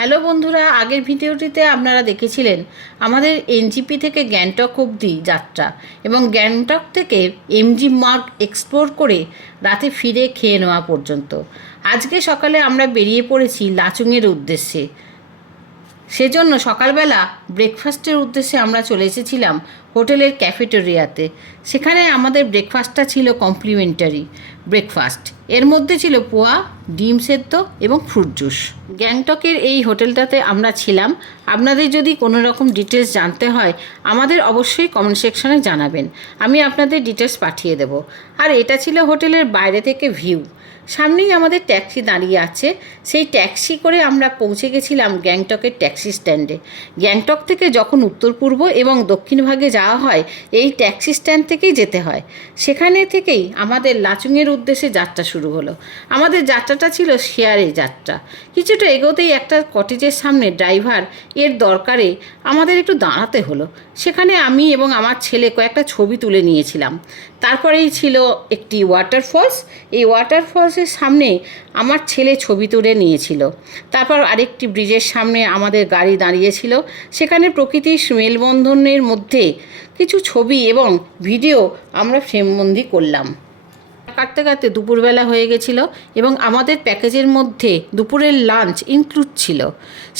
Hello বন্ধুরা, আগের ভিডিওটিতে আপনারা দেখেছিলেন আমাদের এনজিপি থেকে গ্যাংটক অবধি যাত্রা এবং গ্যাংটক থেকে এমজি মার্গ এক্সপ্লোর করে রাতে ফিরে খেয়ে নেওয়া পর্যন্ত। আজকে সকালে আমরা বেরিয়ে পড়েছি লাচুংয়ের উদ্দেশ্যে। সেজন্য সকালবেলা ব্রেকফাস্টের উদ্দেশ্যে আমরা চলে এসেছিলাম হোটেলের ক্যাফেটেরিয়াতে। সেখানে আমাদের ব্রেকফাস্টটা ছিল কমপ্লিমেন্টারি ব্রেকফাস্ট। এর মধ্যে ছিল পোহা, ডিম সেদ্ধ এবং ফ্রুট জুস। গ্যাংটকের এই হোটেলটাতে আমরা ছিলাম। আপনাদের যদি কোনো রকম ডিটেলস জানতে হয় আমাদের অবশ্যই কমেন্ট সেকশনে জানাবেন, আমি আপনাদের ডিটেলস পাঠিয়ে দেব। আর এটা ছিল হোটেলের বাইরে থেকে ভিউ। সামনেই আমাদের ট্যাক্সি দাঁড়িয়ে আছে। সেই ট্যাক্সি করে আমরা পৌঁছে গেছিলাম গ্যাংটকের ট্যাক্সি স্ট্যান্ডে। গ্যাংটক থেকে যখন উত্তর পূর্ব এবং দক্ষিণ ভাগে যাওয়া হয় এই ট্যাক্সি স্ট্যান্ড থেকেই যেতে হয়। সেখানে থেকেই আমাদের লাচুংয়ের উদ্দেশ্যে যাত্রা শুরু হলো। আমাদের যাত্রাটা ছিল শেয়ারে যাত্রা। কিছুটা এগোতেই একটা কটেজের সামনে ড্রাইভার এর দরকারে আমাদের একটু দাঁড়াতে হলো। সেখানে আমি এবং আমার ছেলে কয়েকটা ছবি তুলে নিয়েছিলাম। তারপরেই ছিল একটি ওয়াটারফলস। এই ওয়াটারফলসের সামনে আমার ছেলে ছবি তুলে নিয়েছিল। তারপর আরেকটি ব্রিজের সামনে আমাদের গাড়ি দাঁড়িয়েছিল। সেখানে প্রকৃতির মেলবন্ধনের মধ্যে কিছু ছবি এবং ভিডিও আমরা ফ্রেমবন্দি করলাম। কাটতে কাটতে দুপুরবেলা হয়ে গেছিলো এবং আমাদের প্যাকেজের মধ্যে দুপুরের লাঞ্চ ইনক্লুড ছিল।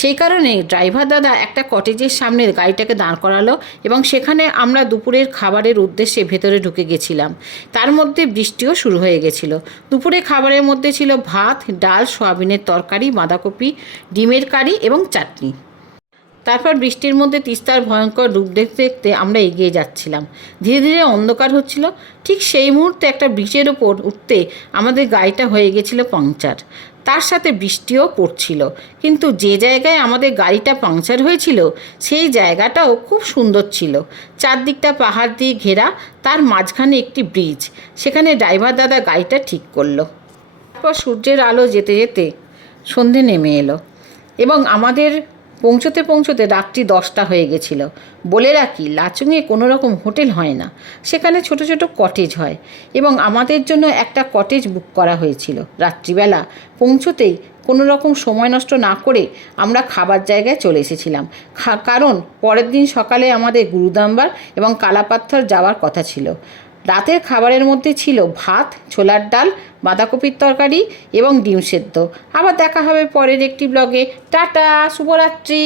সেই কারণে ড্রাইভার দাদা একটা কটেজের সামনে গাড়িটাকে দাঁড় করালো এবং সেখানে আমরা দুপুরের খাবারের উদ্দেশ্যে ভেতরে ঢুকে গেছিলাম। তার মধ্যে বৃষ্টিও শুরু হয়ে গেছিলো। দুপুরে খাবারের মধ্যে ছিল ভাত, ডাল, সয়াবিনের তরকারি, বাঁধাকপি, ডিমের কারি এবং চাটনি। তারপর বৃষ্টির মধ্যে তিস্তার ভয়ঙ্কর রূপ দেখতে দেখতে আমরা এগিয়ে যাচ্ছিলাম। ধীরে ধীরে অন্ধকার হচ্ছিল। ঠিক সেই মুহূর্তে একটা ব্রিজের ওপর উঠতে আমাদের গাড়িটা হয়ে গেছিল পাংচার। তার সাথে বৃষ্টিও পড়ছিল। কিন্তু যে জায়গায় আমাদের গাড়িটা পাংচার হয়েছিল সেই জায়গাটাও খুব সুন্দর ছিল। চারদিকটা পাহাড় দিয়ে ঘেরা, তার মাঝখানে একটি ব্রিজ। সেখানে ড্রাইভার দাদা গাড়িটা ঠিক করলো। তারপর সূর্যের আলো যেতে যেতে সন্ধে নেমে এলো এবং আমাদের পৌঁছতে পৌঁছতে রাত্রি 10টা হয়ে গেছিল। বলে রাখি, লাচুংয়ে কোনো রকম হোটেল হয় না, সেখানে ছোট ছোট কটেজ হয় এবং আমাদের জন্য একটা কটেজ বুক করা হয়েছিল। রাত্রিবেলা পৌঁছতেই কোনো রকম সময় নষ্ট না করে আমরা খাবার জায়গায় চলে এসেছিলাম। কারণ পরের দিন সকালে আমাদের গুরুদাম্বার এবং কালাপাথর যাওয়ার কথা ছিল। রাতের খাবারের মধ্যে ছিল ভাত, ছোলার ডাল, বাঁধাকপির তরকারি এবং ডিম সেদ্ধ। আবার দেখা হবে পরের একটি ব্লগে। টাটা, শুভরাত্রি।